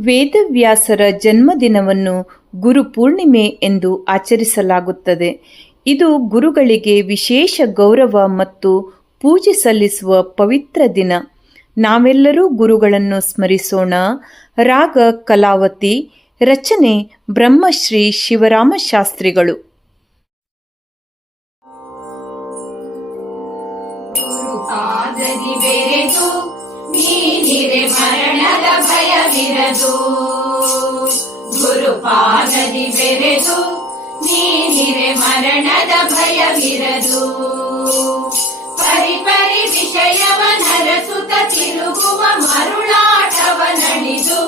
ವೇದವ್ಯಾಸರ ಜನ್ಮದಿನವನ್ನು ಗುರುಪೂರ್ಣಿಮೆ ಎಂದು ಆಚರಿಸಲಾಗುತ್ತದೆ. ಇದು ಗುರುಗಳಿಗೆ ವಿಶೇಷ ಗೌರವ ಮತ್ತು ಪೂಜೆ ಸಲ್ಲಿಸುವ ಪವಿತ್ರ ದಿನ. ನಾವೆಲ್ಲರೂ ಗುರುಗಳನ್ನು ಸ್ಮರಿಸೋಣ. ರಾಗ ಕಲಾವತಿ. ರಚನೆ ಬ್ರಹ್ಮಶ್ರೀ ಶಿವರಾಮ ಶಾಸ್ತ್ರಿಗಳು. ಗುರುಪಾದದಿ ಬೆರೆತು ನೀನಿರೆ ಮರಣದ ಭಯವಿರದು. ಗುರುಪಾದದಿ ಬೆರೆತು ನೀನಿರೆ ಮರಣದ ಭಯವಿರದು. ಪರಿಪರಿ ವಿಷಯವ ನರಸುತ ತಿರುಗುವ ಮರುಳಾಟವ ನಡೆದು.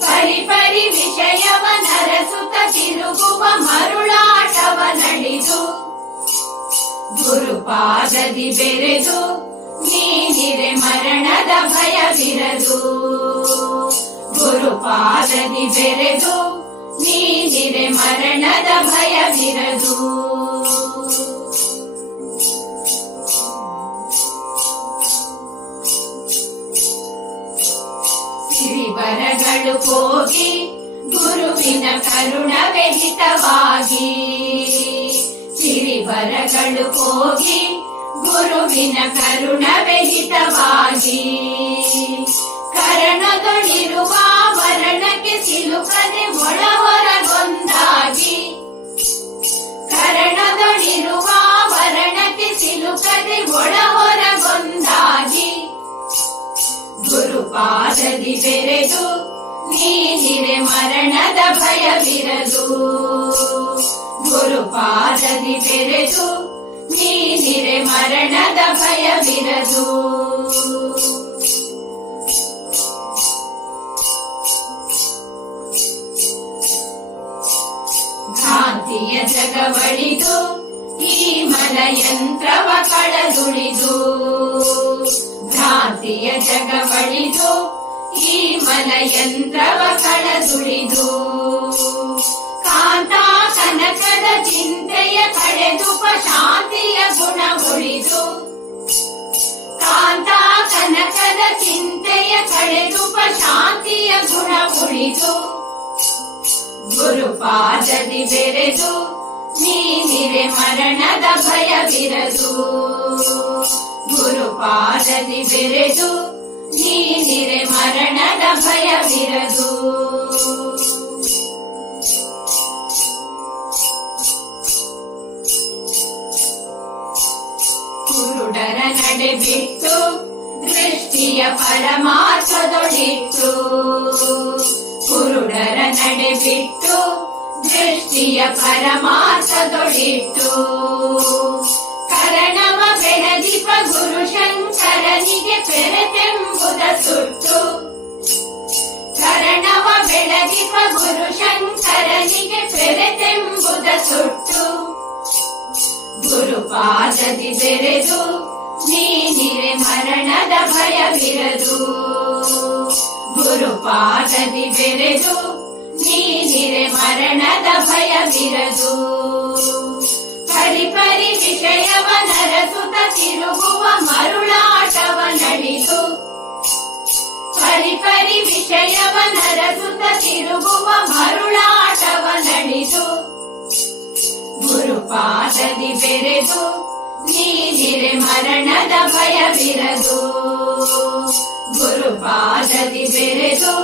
ಪರಿಪರಿ ವಿಷಯವ ನರಸುತ ತಿರುಗುವ ಮರುಳಾಟವ ನಡೆದು. ಗುರುಪಾದದಿ ಬೆರೆದು ನೀನಿರೆ ಮರಣದ ಭಯವಿರದು. ಗುರುಪಾದದಿ ಬೆರೆದು ನೀನಿರೆ ಮರಣದ ಭಯವಿರದು. ಸಿರಿವರಗಳು ಹೋಗಿ ಗುರುವಿನ ಕರುಣವೇ ಹಿತವಾಗಿ. ಸಿರಿವರಗಳು ಹೋಗಿ ಗುರುವಿನ ಕರುಣವೇ ಹಿತವಾಗಿ. ಕರಣದೊಳಿರುವ ವರಣಕ್ಕೆ ಸಿಲುಕದೆ ಒಳ ಹೊರಗೊಂದಾಗಿ. ಕರಣದೊಳಿರುವ ವರಣಕ್ಕೆ ಸಿಲುಕದೆ ಒಳ ಹೊರಗೊಂದಾಗಿ. ಗುರುಪಾದದಿ ಬೆರೆದು ನೀನಿರೆ ಮರಣದ ಭಯವಿರದು. ಗುರುಪಾದದಿ ಬೆರೆದು ನೀನಿರೆ ಮರಣದ ಭಯವಿರದು. ಭ್ರಾಂತಿಯ ಜಗವಳಿದು ಈ ಮಲಯಂತ್ರವ ಕಳದುಳಿದು. ಭ್ರಾಂತಿಯ ಜಗವಳಿದು ಈ ಮಲಯಂತ್ರವ ಕಳದುಳಿದು. ಕಾಂತಾ ಕನಕದ ಚಿಂತೆಯ ಕಳೆದುಪ ಶಾಂತಿಯ ಗುಣ ಉಳಿದು. ಕಾಂತಾ ಕನಕದ ಚಿಂತೆಯ ಕಳೆದುಪ ಶಾಂತಿಯ ಗುಣ ಉಳಿದು. ಗುರುಪಾದದಿ ಬೆರೆದು ನೀನಿರೆ ಮರಣದ ಭಯವಿರದು. ಗುರುಪಾದದಿ ಬೆರೆದು ನೀನಿರೆ ಮರಣದ ಭಯವಿರದು. ಕುರುಡರ ನಡೆ ಬಿಟ್ಟು ದೃಷ್ಟಿಯ ಪರಮಾರ್ಥದೊಳಿಟ್ಟು. ಕುರುಡರ ನಡೆ ಬಿಟ್ಟು ದೃಷ್ಟಿಯ ಪರಮಾರ್ಥದೊಳಿಟ್ಟು. ಕರಣವ ಬೆಳಗಿಪ ಗುರು ಶಂಕರನಿಗೆ ಪೆರೆತೆಂಬುದ ಸುಟ್ಟು. ಕರಣವ ಬೆಳಗಿಪ ಗುರು ಶಂಕರನಿಗೆ ಪೆರೆತೆಂಬುದ ಸುಟ್ಟು. ಗುರುಪಾದದಿ ಬೆರೆದು ನೀನಿರೆ ಮರಣದ ಭಯವಿರದು. ಗುರುಪಾದದಿ ಬೆರೆದು ನೀನಿರೆ ಮರಣದ ಭಯವಿರದು. ಪರಿಪರಿ ವಿಷಯವ ನರಸುತ ತಿರುಗುವ ಮರುಳಾಟವ ನಡೆದು. ಪರಿಪರಿ ವಿಷಯವ ನರಸುತ ತಿರುಗುವ ಮರುಳಾಟವ ನಡೆದು. ಗುರುಪಾದದಿ ಬೆರೆದು ನೀನಿರೆ ಮರಣದ ಭಯವಿರದು. ಗುರುಪಾದದಿ ಬೆರೆದು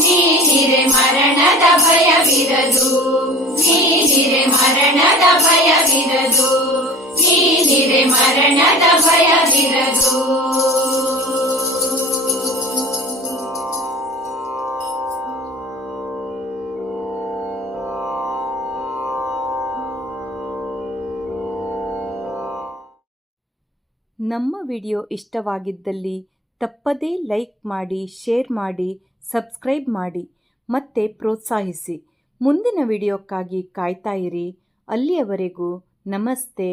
ನೀನಿರೆ ಮರಣದ ಭಯವಿರದು. ನೀನಿರೆ ಮರಣದ ಭಯವಿರದು. ನೀನಿರೆ ಮರಣದ ಭಯವಿರದು. ನಮ್ಮ ವಿಡಿಯೋ ಇಷ್ಟವಾಗಿದ್ದಲ್ಲಿ ತಪ್ಪದೇ ಲೈಕ್ ಮಾಡಿ, ಶೇರ್ ಮಾಡಿ, ಸಬ್ಸ್ಕ್ರೈಬ್ ಮಾಡಿ ಮತ್ತೆ ಪ್ರೋತ್ಸಾಹಿಸಿ. ಮುಂದಿನ ವಿಡಿಯೋಕ್ಕಾಗಿ ಕಾಯ್ತಾ ಇರಿ. ಅಲ್ಲಿಯವರೆಗೂ ನಮಸ್ತೆ.